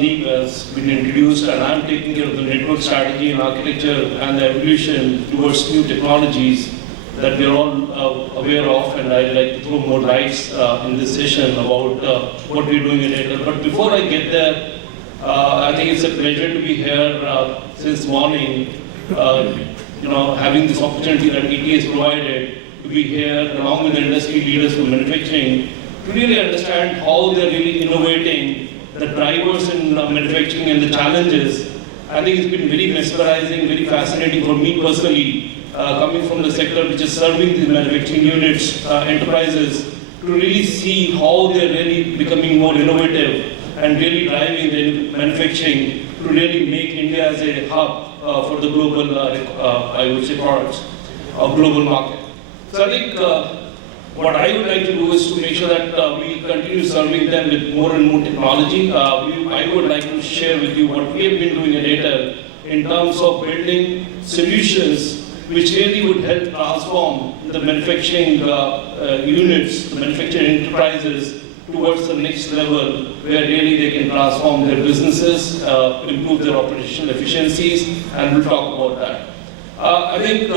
Sandeep has been introduced, and I'm taking care of the network strategy and architecture and the evolution towards new technologies that we are all aware of, and I'd like to throw more lights in this session about what we're doing at Airtel. But before I get there, I think it's a pleasure to be here since morning, having this opportunity that ET has provided to be here along with the industry leaders from manufacturing to really understand how they're really innovating the drivers in manufacturing and the challenges. I think it's been very mesmerizing, very fascinating for me personally, coming from the sector which is serving these manufacturing units, enterprises, to really see how they're really becoming more innovative and really driving the manufacturing to really make India as a hub for the global, I would say, products of global market. So I think what I would like to do is to make sure that we continue serving them with more and more technology. I would like to share with you what we have been doing at Airtel in terms of building solutions which really would help transform the manufacturing units, the manufacturing enterprises towards the next level where really they can transform their businesses, improve their operational efficiencies, and we'll talk about that. I think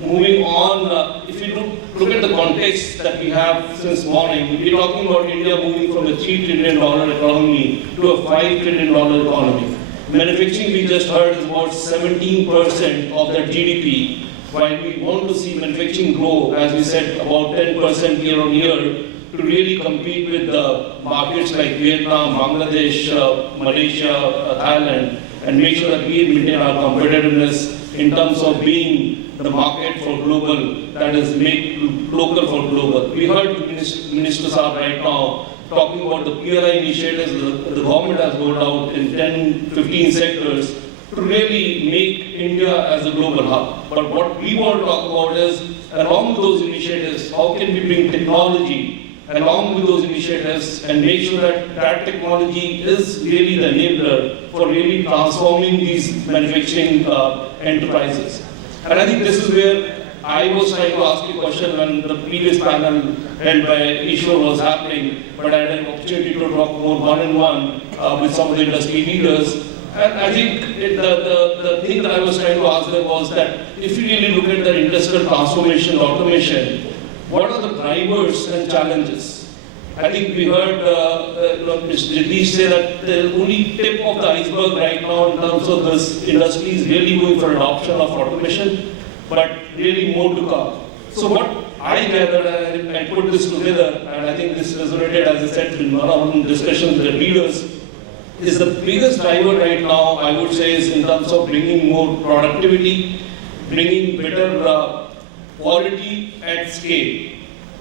moving on, if you look at the context that we have since morning, we're talking about India moving from a $3 trillion economy to a $5 trillion economy. Manufacturing, we just heard, is about 17% of the GDP, while we want to see manufacturing grow, as we said, about 10% year on year, to really compete with the markets like Vietnam, Bangladesh, Malaysia, Thailand, and make sure that we maintain our competitiveness in terms of being the market for global, that is, make local for global. We heard Minister Saab right now talking about the PLI initiatives the government has rolled out in 10, 15 sectors to really make India as a global hub. But what we want to talk about is, along with those initiatives, how can we bring technology along with those initiatives and make sure that that technology is really the enabler for really transforming these manufacturing enterprises. And I think this is where I was trying to ask you a question when the previous panel held by Ishwar was happening, but I had an opportunity to talk more one-on-one with some of the industry leaders. And I think the thing that I was trying to ask them was that if you really look at the industrial transformation, automation, what are the drivers and challenges? I think we heard Mr. Jagdish say that the only tip of the iceberg right now in terms of this industry is really going for adoption of automation, but really more to come. So what I gathered, and I put this together, and I think this resonated, as I said, in one of the discussions with the leaders, is the biggest driver right now, I would say, is in terms of bringing more productivity, bringing better quality at scale.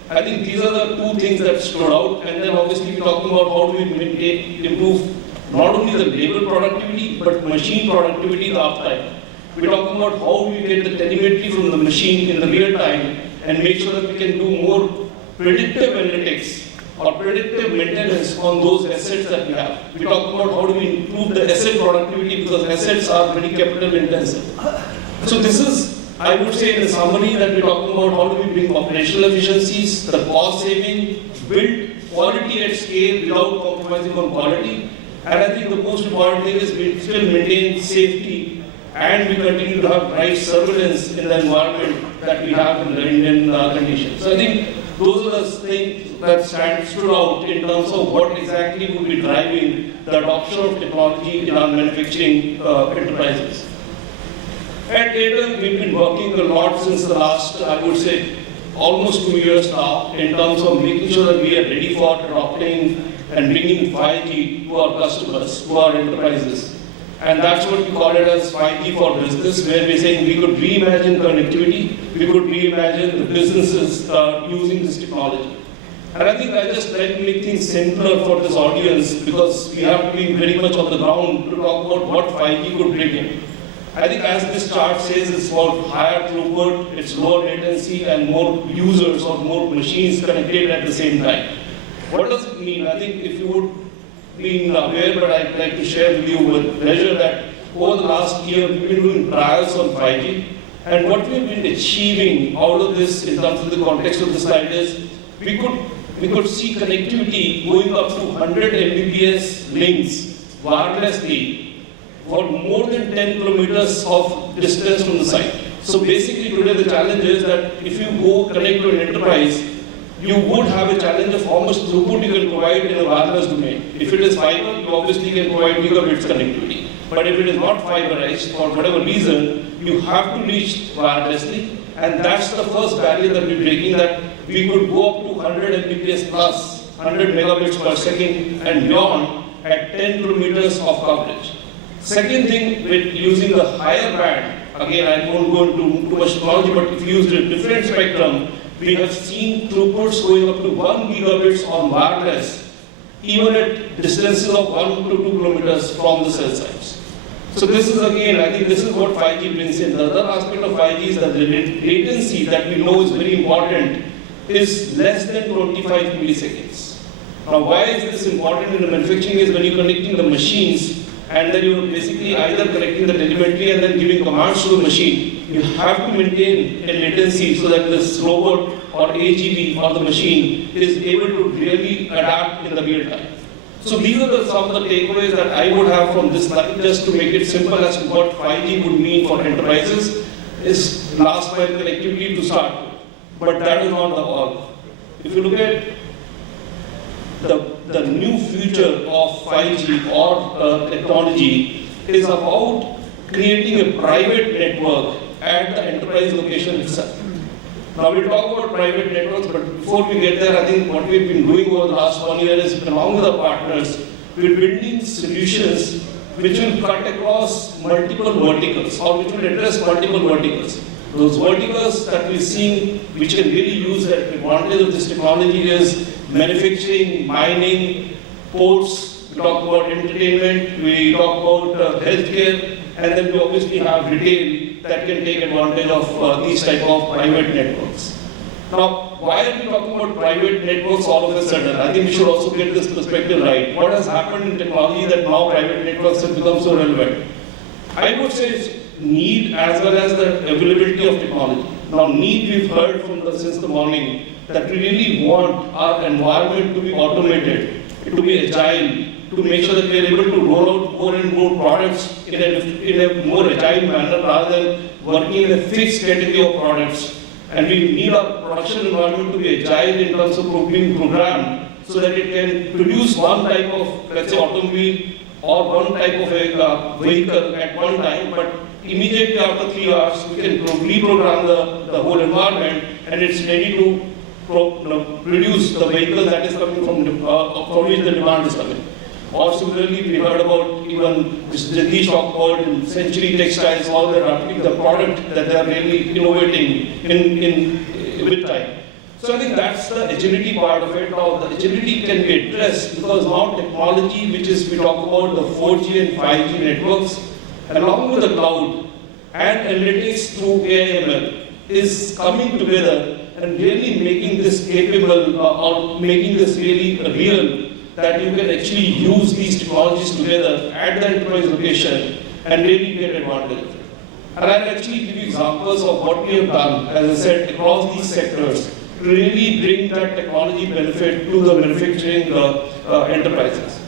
I think these are the two things that stood out, and then obviously we're talking about how do we improve not only the labor productivity, but machine productivity, the uptime. We're talking about how we get the telemetry from the machine in the real time and make sure that we can do more predictive analytics or predictive maintenance on those assets that we have. We're talking about how do we improve the asset productivity because assets are very capital intensive. So this is, I would say, in a summary, that we're talking about how do we bring operational efficiencies, the cost saving, build quality at scale without compromising on quality. And I think the most important thing is we still maintain safety and we continue to have right surveillance in the environment that we have in the Indian conditions. So I think those are the things that stood out in terms of what exactly would be driving the adoption of technology in our manufacturing enterprises. At Airtel, we've been working a lot since the last, I would say, almost 2 years now, in terms of making sure that we are ready for adopting and bringing 5G to our customers, to our enterprises. And that's what we call it as 5G for business, where we're saying we could reimagine connectivity, we could reimagine the businesses using this technology. And I think I just try to make things simpler for this audience because we have to be very much on the ground to talk about what 5G could bring in. I think as this chart says, it's about higher throughput, it's lower latency, and more users or more machines connected at the same time. What does it mean? I think if you would be aware, but I'd like to share with you with pleasure that over the last year, we've been doing trials on 5G. And what we've been achieving out of this in terms of the context of the slide is we could see connectivity going up to 100 Mbps links wirelessly for more than 10 kilometers of distance from the site. So basically today the challenge is that if you go connect to an enterprise, you would have a challenge of how much throughput you can provide in a wireless domain. If it is fiber, you obviously can provide gigabits connectivity. But if it is not fiberized, for whatever reason, you have to reach wirelessly. And that's the first barrier that we're breaking, that we could go up to 100 Mbps plus, 100 megabits per second and beyond at 10 kilometers of coverage. Second thing, with using the higher band, again I won't go into too much technology, but if you use a different spectrum, we have seen throughputs going up to 1 gigabits on wireless, even at distances of 1 to 2 kilometers from the cell sites. So this is again, I think this is what 5G brings in. The other aspect of 5G is that the latency that we know is very important is less than 25 milliseconds. Now why is this important in the manufacturing is when you're connecting the machines and then you're basically either connecting the telemetry and then giving commands to the machine, you have to maintain a latency so that this robot or AGV or the machine is able to really adapt in the real time. So these are some of the takeaways that I would have from this slide, just to make it simple as to what 5G would mean for enterprises is last mile connectivity to start with. But that is not the all. If you look at the new future of 5G or technology is about creating a private network at the enterprise location itself. Now we'll talk about private networks, but before we get there, I think what we've been doing over the last 1 year is, along with our partners, we're building solutions which will cut across multiple verticals or which will address multiple verticals. Those verticals that we're seeing which can really use the advantage of this technology is manufacturing, mining, ports, we talk about entertainment, we talk about healthcare, and then we obviously have retail that can take advantage of these type of private networks. Now, why are we talking about private networks all of a sudden? I think we should also get this perspective right. What has happened in technology that now private networks have become so relevant? I would say it's need as well as the availability of technology. Now, need we've heard since the morning that we really want our environment to be automated, to be agile, to make sure that we are able to roll out more and more products in a more agile manner rather than working in a fixed category of products. And we need our production environment to be agile in terms of being programmed so that it can produce one type of, let's say, automobile or one type of a vehicle at one time, but immediately after 3 hours, we can reprogram the whole environment and it's ready to produce the vehicle that is coming from which the demand is coming. Or similarly, we heard about even Jagdish talked about in Century Textiles, all the product that they are really innovating in with time. So I think that's the agility part of it. Now the agility can be addressed because now technology, which is we talk about the 4G and 5G networks, along with the cloud and analytics through AI/ML, is coming together and really making this capable or making this really real, that you can actually use these technologies together at the enterprise location and really get advantage of it. And I'll actually give you examples of what we have done, as I said, across these sectors to really bring that technology benefit to the manufacturing enterprises.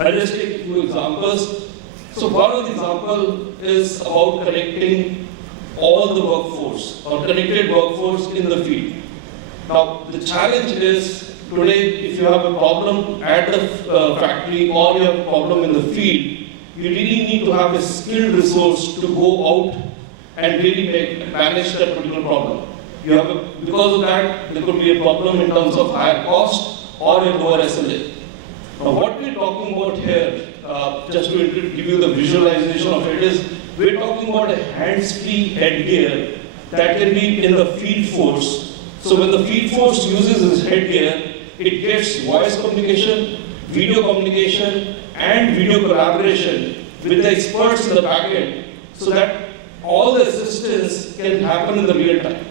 I'll just take a few examples. So one of the examples is about connecting all the workforce or connected workforce in the field. Now the challenge is today, if you have a problem at the factory or you have a problem in the field, you really need to have a skilled resource to go out and really manage that particular problem. Because of that, there could be a problem in terms of higher cost or a lower SLA. Now, what we're talking about here, just to give you the visualization of it, is we're talking about a hands-free headgear that can be in the field force. So when the field force uses this headgear, it gets voice communication, video communication, and video collaboration with the experts in the back end, so that all the assistance can happen in the real time.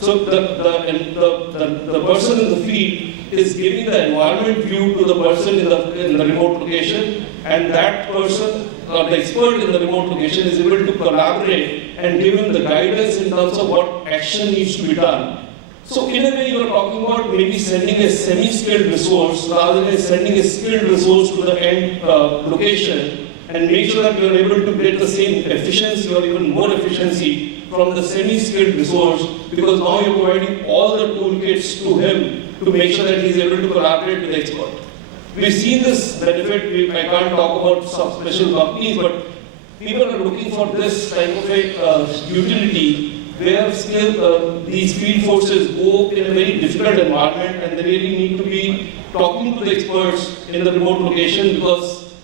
So the person in the field is giving the environment view to the person in the remote location, and that person or the expert in the remote location is able to collaborate and give him the guidance in terms of what action needs to be done, So in a way, you are talking about maybe sending a semi-skilled resource rather than sending a skilled resource to the end location, and make sure that you are able to get the same efficiency or even more efficiency from the semi-skilled resource, because now you're providing all the toolkits to him to make sure that he's able to collaborate with the expert. We've seen this benefit. I can't talk about some special companies, but people are looking for this type of a utility where still these field forces go in a very difficult environment, and they really need to be talking to the experts in the remote location, because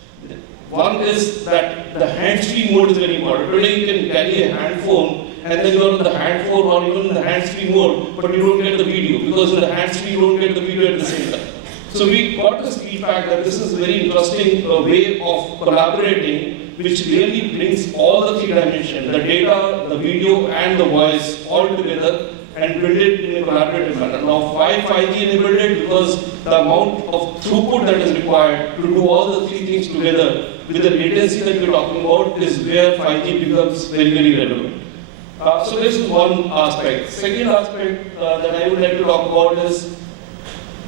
one is that the hands-free mode is very important. Today you can carry a hand phone and then you are in the hand phone or even in the hands-free mode, but you don't get the video, because in the hands-free you don't get the video at the same time. So we got this feedback that this is a very interesting way of collaborating, which really brings all the three dimensions, the data, the video, and the voice all together and build it in a collaborative manner. Now, why 5G enabled it? Because the amount of throughput that is required to do all the three things together with the latency that we're talking about is where 5G becomes very, very relevant. So this is one aspect. Second aspect that I would like to talk about is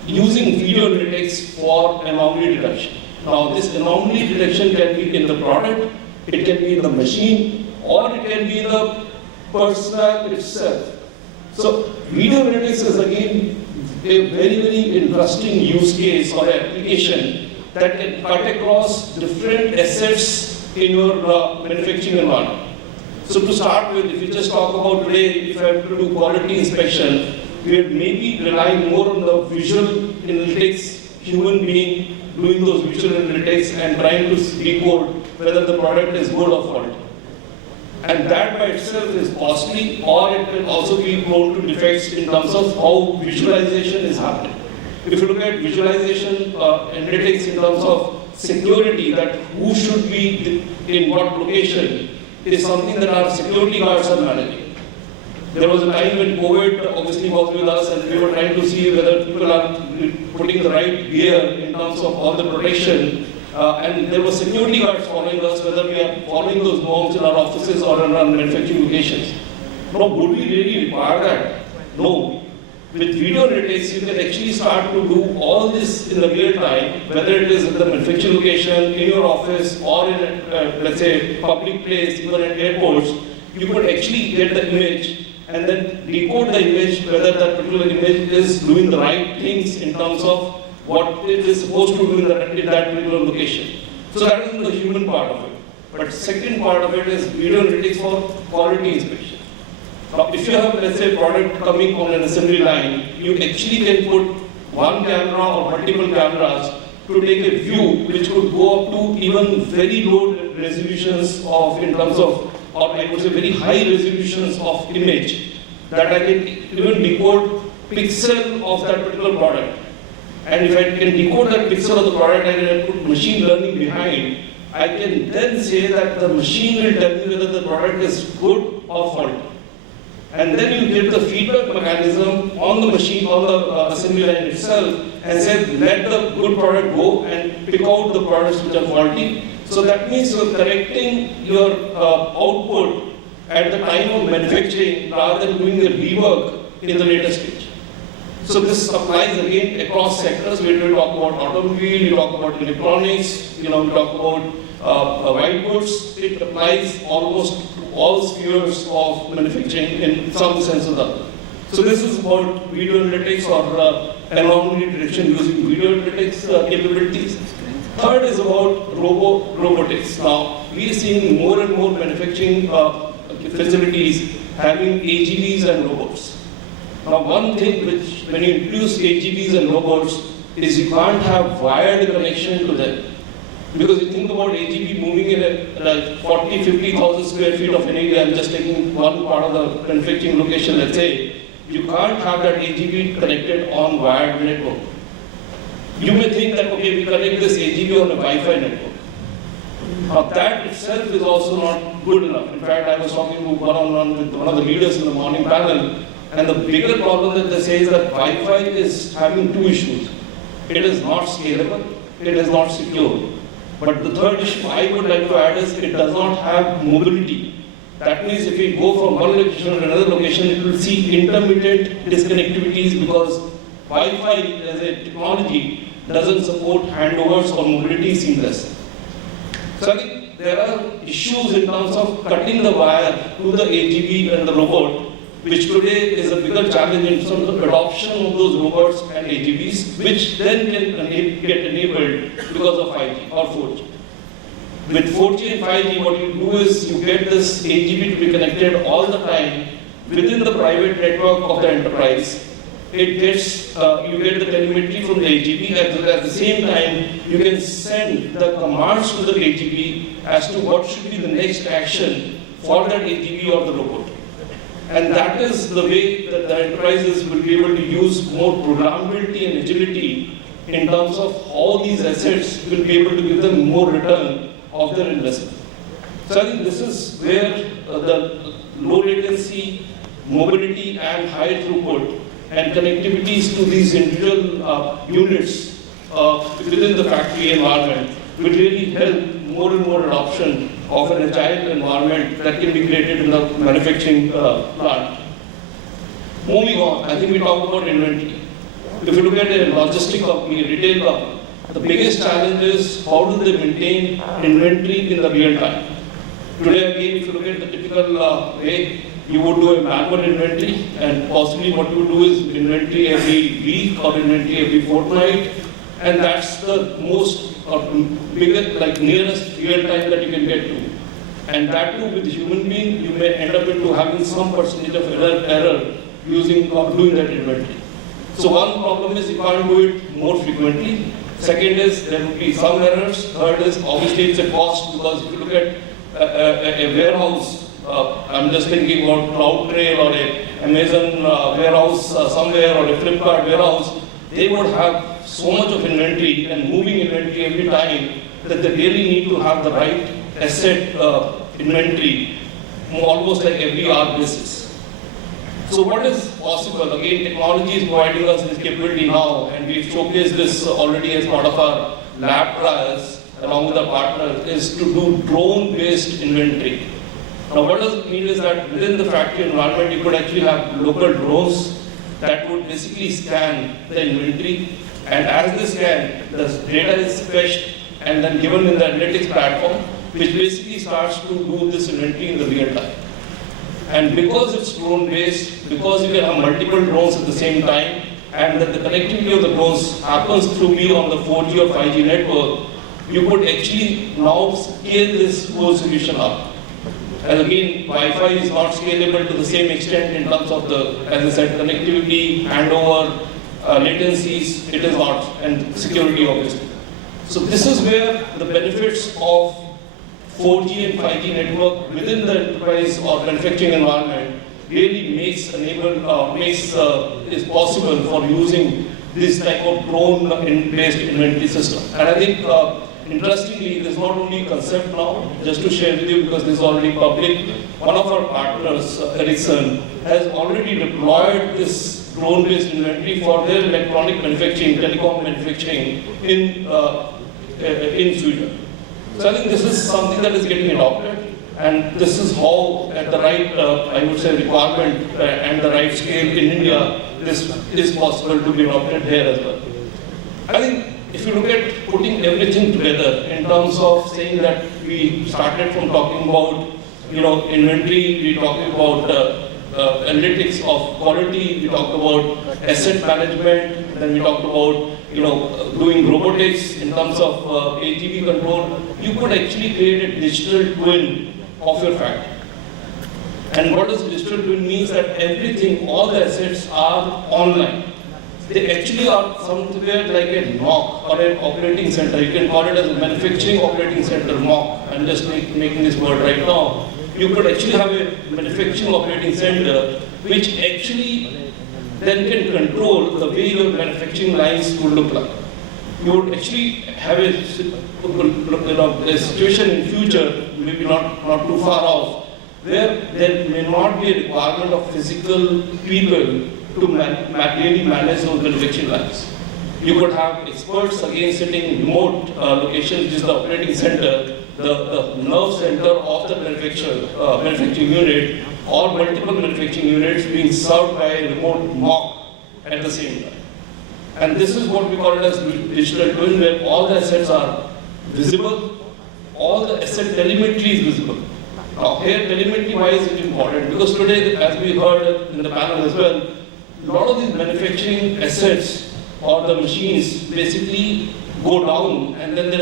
using video analytics for anomaly detection. Now, this anomaly detection can be in the product, it can be in the machine, or it can be in the personnel itself. So, video analytics is again a very, very interesting use case or application that can cut across different assets in your manufacturing environment. So, to start with, if you just talk about today, if I have to do quality inspection, we are maybe relying more on the visual analytics, human being doing those visual analytics and trying to decode whether the product is good or faulty. And that by itself is costly, or it can also be prone to defects in terms of how visualization is happening. If you look at visualization analytics in terms of security, that who should be in what location, is something that our security guards are managing. There was a time when COVID obviously was with us, and we were trying to see whether people are putting the right gear in terms of all the protection. And there were security guards following us, whether we are following those norms in our offices or in our manufacturing locations. No, would we really require that? No. With video analytics, you can actually start to do all this in the real time, whether it is in the manufacturing location, in your office, or in a, let's say, public place, even at airports. You could actually get the image and then decode the image, whether that particular image is doing the right things in terms of what it is supposed to do in that particular location. So that is the human part of it. But second part of it is video analytics for quality inspection. Now, if you have, let's say, a product coming on an assembly line, you actually can put one camera or multiple cameras to take a view which could go up to even very low resolutions of, in terms of, or I would say very high resolutions of image, that I can even decode pixel of that particular product. And if I can decode that pixel of the product and I put machine learning behind, I can then say that the machine will tell me whether the product is good or faulty. And then you get the feedback mechanism on the machine, on the assembly line itself, and say, let the good product go and pick out the products which are faulty. So that means you're correcting your output at the time of manufacturing rather than doing the rework in the later stage. So this applies again across sectors. We talk about automobile, we talk about electronics, we talk about white goods. It applies almost to all spheres of manufacturing in some sense or the other. So this is about video analytics or anomaly detection using video analytics capabilities. Third is about robotics. Now, we are seeing more and more manufacturing facilities having AGVs and robots. Now, one thing which, when you introduce AGVs and robots, is you can't have wired connection to them. Because you think about AGV moving in a 40, 50,000 square feet of an area, I'm just taking one part of the manufacturing location, let's say, you can't have that AGV connected on wired network. You may think that, okay, we connect this AGV on a Wi-Fi network. Now that itself is also not good enough. In fact, I was talking one-on-one with one of the leaders in the morning panel, and the bigger problem that they say is that Wi-Fi is having two issues. It is not scalable, it is not secure. But the third issue I would like to add is it does not have mobility. That means if we go from one location to another location, it will see intermittent disconnectivities because Wi-Fi as a technology doesn't support handovers or mobility seamless. So I think there are issues in terms of cutting the wire to the AGV and the robot, which today is a bigger challenge in terms of adoption of those robots and AGVs, which then can get enabled because of 5G or 4G. With 4G and 5G, what you do is you get this AGV to be connected all the time within the private network of the enterprise. It gets, you get the telemetry from the AGV, at the same time, you can send the commands to the AGV as to what should be the next action for that AGV or the robot. And that is the way that the enterprises will be able to use more programmability and agility in terms of how these assets will be able to give them more return of their investment. So I think this is where the low latency, mobility and high throughput and connectivities to these individual units within the factory environment will really help more and more adoption of an agile environment that can be created in the manufacturing plant. Moving on, I think we talked about inventory. If you look at a logistic company, a retail company, the biggest challenge is how do they maintain inventory in the real time. Today again, if you look at the typical way, you would do a manual inventory, and possibly what you would do is inventory every week or inventory every fortnight, and that's the most biggest, like nearest real time that you can get to. And that too with human being, you may end up into having some percentage of error using or doing that inventory. So one problem is you can't do it more frequently. Second is there will be some errors. Third is obviously it's a cost, because if you look at a warehouse, I'm just thinking about CloudTrail or a Amazon warehouse somewhere or a Flipkart warehouse, they would have so much of inventory and moving inventory every time that they really need to have the right asset inventory almost like every hour basis. So what is possible? Again, technology is providing us this capability now, and we've showcased this already as part of our lab trials along with our partners, is to do drone-based inventory. Now what does it mean is that within the factory environment, you could actually have local drones that would basically scan the inventory, and as they scan, the data is fetched and then given in the analytics platform, which basically starts to do this inventory in the real time. And because it's drone-based, because you can have multiple drones at the same time, and that the connectivity of the drones happens through be on the 4G or 5G network, you could actually now scale this whole solution up. And again, Wi-Fi is not scalable to the same extent in terms of the, as I said, connectivity, handover, latencies, it is not, and security obviously. So this is where the benefits of 4G and 5G network within the enterprise or manufacturing environment really is possible for using this type of drone-based inventory system. And I think, interestingly, this is not only a concept now, just to share with you because this is already public, one of our partners, Ericsson, has already deployed this drone-based inventory for their electronic manufacturing, telecom manufacturing in Sweden. So I think this is something that is getting adopted, and this is how at the right, I would say, requirement and the right scale in India, this is possible to be adopted here as well. I think if you look at putting everything together in terms of saying that we started from talking about, inventory, we talked about analytics of quality, we talked about asset management, then we talked about doing robotics in terms of AGV control. You could actually create a digital twin of your factory. And what does digital twin means? That everything, all the assets are online. They actually are somewhere like a NOC or an operating center. You can call it as a manufacturing operating center, NOC. I'm just making this word right now. You could actually have a manufacturing operating center which actually then can control the way your manufacturing lines would look like. You would actually have a situation in future, maybe not too far off, where there may not be a requirement of physical people to really manage those manufacturing lines. You could have experts again sitting in remote locations, which is the operating center, the nerve center of the manufacturing unit, or multiple manufacturing units being served by a remote mock at the same time. And this is what we call it as digital twin, where all the assets are visible, all the asset telemetry is visible. Now here, telemetry, why is it important? Because today, as we heard in the panel as well, a lot of these manufacturing assets or the machines basically go down, and then there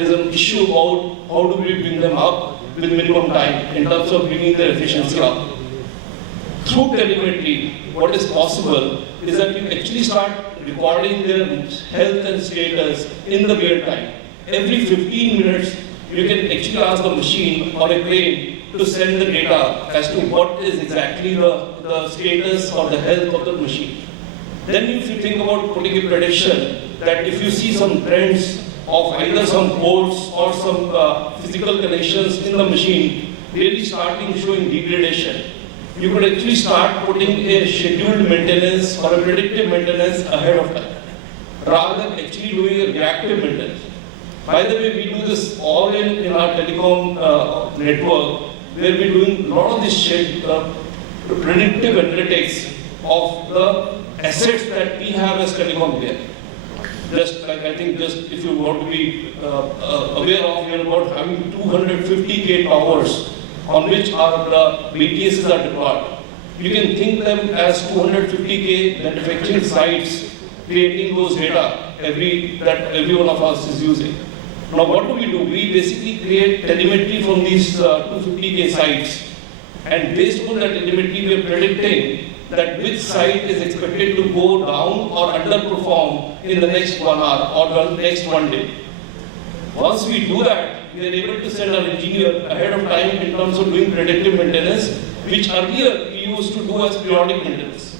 is an issue about how do we bring them up with minimum time in terms of bringing their efficiency up. Through telemetry, what is possible is that you actually start recording their health and status in the real time. Every 15 minutes, you can actually ask the machine or a crane to send the data as to what is exactly the status or the health of the machine. Then if you think about putting a prediction that if you see some trends of either some ports or some physical connections in the machine really starting showing degradation, you could actually start putting a scheduled maintenance or a predictive maintenance ahead of time, rather than actually doing a reactive maintenance. By the way, we do this all in our telecom network, where we're doing a lot of this predictive analytics of the assets that we have as telecom gear. Just like I think, just if you want to be aware of, we are about having 250K towers on which our BTSs are deployed. You can think them as 250K manufacturing sites creating those data that every one of us is using. Now what do? We basically create telemetry from these 250K sites, and based on that telemetry we are predicting that which site is expected to go down or underperform in the next 1 hour or the next 1 day. Once we do that, we are able to send our engineer ahead of time in terms of doing predictive maintenance, which earlier we used to do as periodic maintenance.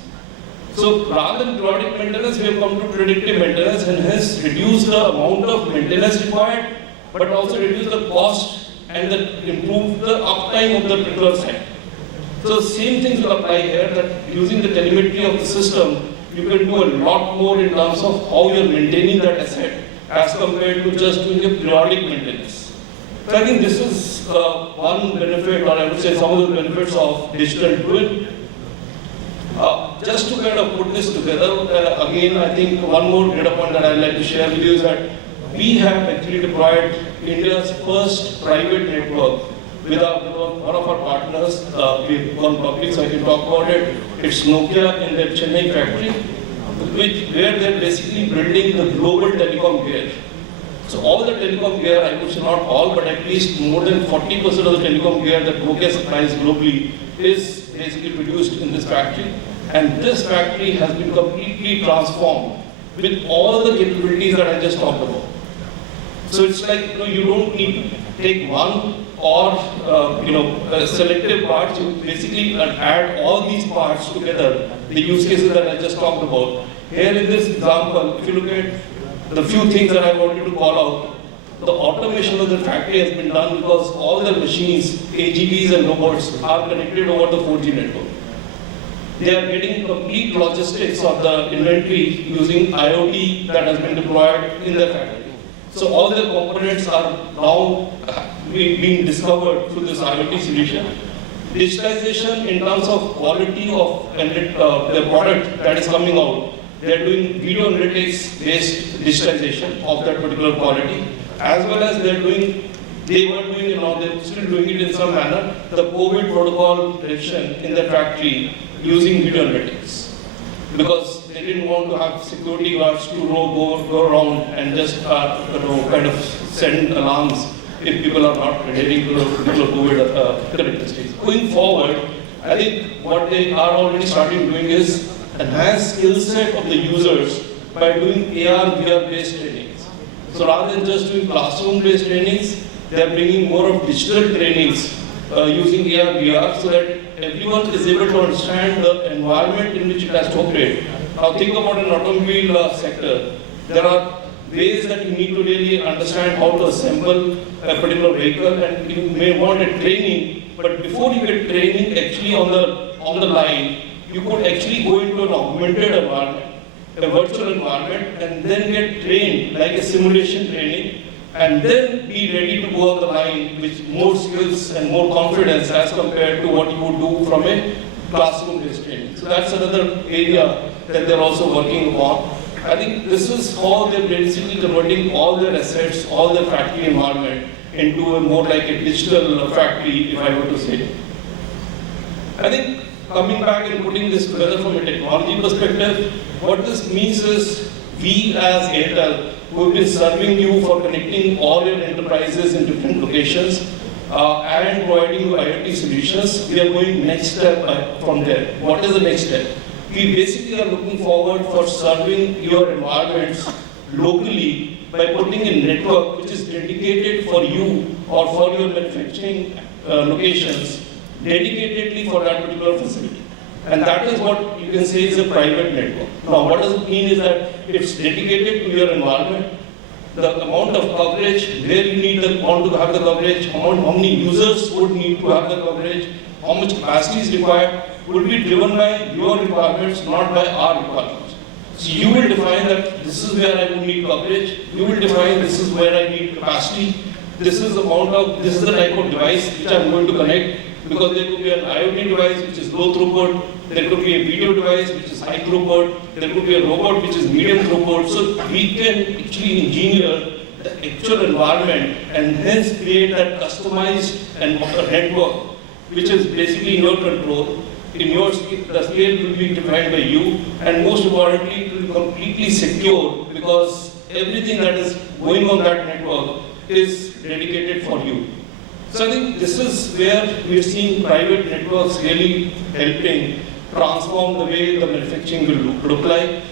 So rather than periodic maintenance, we have come to predictive maintenance, and hence reduce the amount of maintenance required, but also reduce the cost and improve the uptime of the particular site. So same things will apply here, that using the telemetry of the system, you can do a lot more in terms of how you are maintaining that asset as compared to just doing a periodic maintenance. So I think this is one benefit, or I would say some of the benefits of digital twin. Just to kind of put this together, again, I think one more data point that I'd like to share with you is that we have actually deployed India's first private network with one of our partners. We've gone public, so I can talk about it. It's Nokia in their Chennai factory, where they're basically building the global telecom gear. So all the telecom gear, I would say not all, but at least more than 40% of the telecom gear that Nokia supplies globally is basically produced in this factory. And this factory has been completely transformed with all the capabilities that I just talked about. So it's like, you don't need to take one or selective parts. You basically add all these parts together, the use cases that I just talked about. Here in this example, if you look at the few things that I wanted to call out, the automation of the factory has been done because all the machines, AGVs and robots, are connected over the 4G network. They are getting complete logistics of the inventory using IoT that has been deployed in the factory. So all the components are now being discovered through this IoT solution. Digitalization in terms of quality of the product that is coming out. They are doing video analytics based digitalization of that particular quality, as well as they're still doing it in some manner, the COVID protocol prediction in the factory using video analytics. Because they didn't want to have security guards to go around and just kind of send alarms if people are not adhering to the particular COVID characteristics. Going forward, I think what they are already starting doing is enhance skill set of the users by doing AR, VR based trainings. So rather than just doing classroom based trainings, they are bringing more of digital trainings using AR, VR, so that everyone is able to understand the environment in which it has to operate. Now think about an automobile sector. There are ways that you need to really understand how to assemble a particular vehicle, and you may want a training, but before you get training actually on the line, you could actually go into an augmented environment, a virtual environment, and then get trained like a simulation training and then be ready to go on the line with more skills and more confidence as compared to what you would do from a classroom-based training. So that's another area that they're also working upon. I think this is how they're basically converting all their assets, all their factory environment into a more like a digital factory, if I were to say. I think coming back and putting this together from a technology perspective, what this means is we as Airtel, who have been serving you for connecting all your enterprises in different locations and providing you IoT solutions, we are going next step from there. What is the next step? We basically are looking forward for serving your environments locally by putting a network which is dedicated for you or for your manufacturing locations, dedicatedly for that particular facility. And that is what you can say is a private network. Now, what does it mean is that it's dedicated to your environment, the amount of coverage, where you want to have the coverage, how many users would need to have the coverage, how much capacity is required, will be driven by your requirements, not by our requirements. So you will define that this is where I will need coverage, you will define this is where I need capacity, this is the type of device which I'm going to connect, because there could be an IoT device which is low throughput, there could be a video device which is high throughput, there could be a robot which is medium throughput. So we can actually engineer the actual environment and hence create that customized and network which is basically in your control. In your scale, the scale will be defined by you, and most importantly, it will be completely secure because everything that is going on that network is dedicated for you. So I think this is where we are seeing private networks really helping transform the way the manufacturing will look like.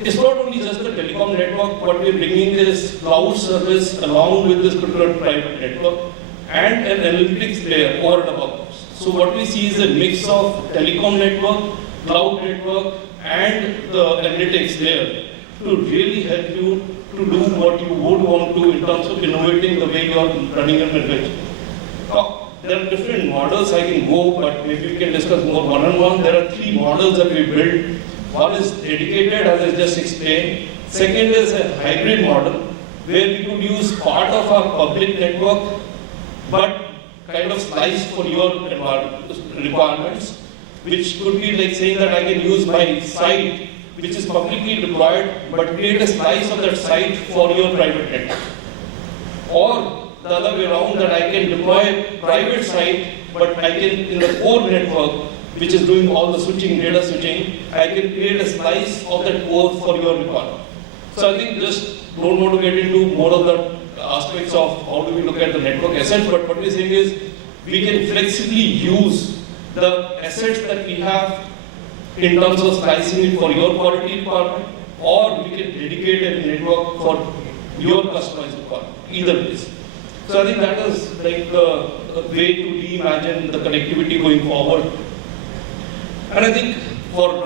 It's not only just the telecom network, what we are bringing is cloud service along with this particular private network and an analytics layer over and above. So what we see is a mix of telecom network, cloud network, and the analytics layer to really help you to do what you would want to in terms of innovating the way you are running your manufacturing. There are different models I can go, but maybe we can discuss more one-on-one. There are 3 models that we built. One is dedicated, as I just explained. Second is a hybrid model, where we could use part of our public network, but kind of sliced for your requirements, which could be like saying that I can use my site, which is publicly deployed, but create a slice of that site for your private network. Or the other way around, that I can deploy a private site, but I can, in the core network, which is doing all the switching, data switching, I can create a slice of that core for your requirement. So I think just don't want to get into more of the aspects of how do we look at the network assets, but what we're saying is we can flexibly use the assets that we have in terms of slicing it for your quality requirement, or we can dedicate a network for your customized requirement, either ways. So I think that is like the way to reimagine the connectivity going forward. And I think for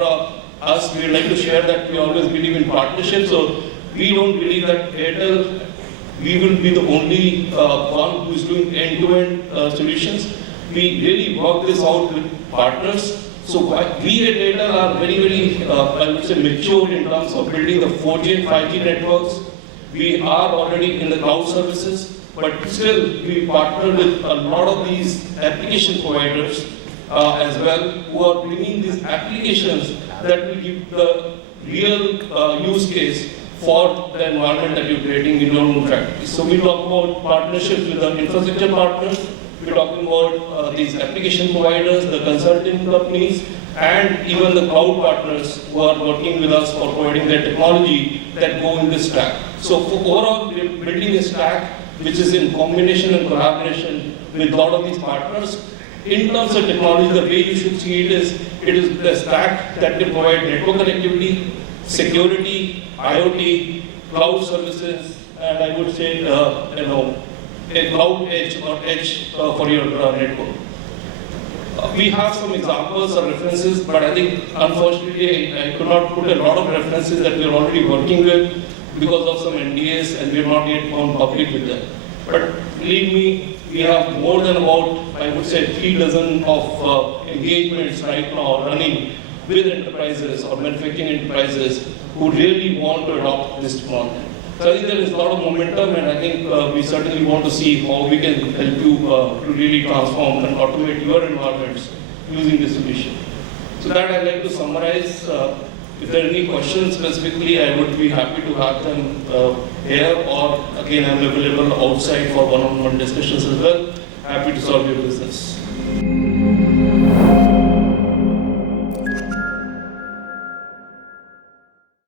us, we would like to share that we always believe in partnership. So we don't believe that Airtel, we will be the only one who is doing end-to-end solutions. We really work this out with partners. So we at Airtel are very, very, I would say, mature in terms of building the 4G and 5G networks. We are already in the cloud services, but still we partner with a lot of these application providers as well, who are bringing these applications that will give the real use case for the environment that you're creating in your own factory. So we talk about partnerships with the infrastructure partners, we're talking about these application providers, the consulting companies, and even the cloud partners who are working with us for providing their technology that go in this stack. So for overall, we're building a stack which is in combination and collaboration with a lot of these partners. In terms of technology, the way you should see it is the stack that can provide network connectivity, security, IoT, cloud services, and I would say, a cloud edge or edge for your network. We have some examples or references, but I think unfortunately I could not put a lot of references that we're already working with because of some NDAs, and we're not yet gone public with them. But believe me, we have more than about, I would say, 3 dozen of engagements right now running with enterprises or manufacturing enterprises who really want to adopt this technology. So I think there is a lot of momentum, and I think we certainly want to see how we can help you to really transform and automate your environments using this solution. So that I'd like to summarize. If there are any questions specifically, I would be happy to have them here, or again, I'm available outside for one-on-one discussions as well. Happy to solve your business.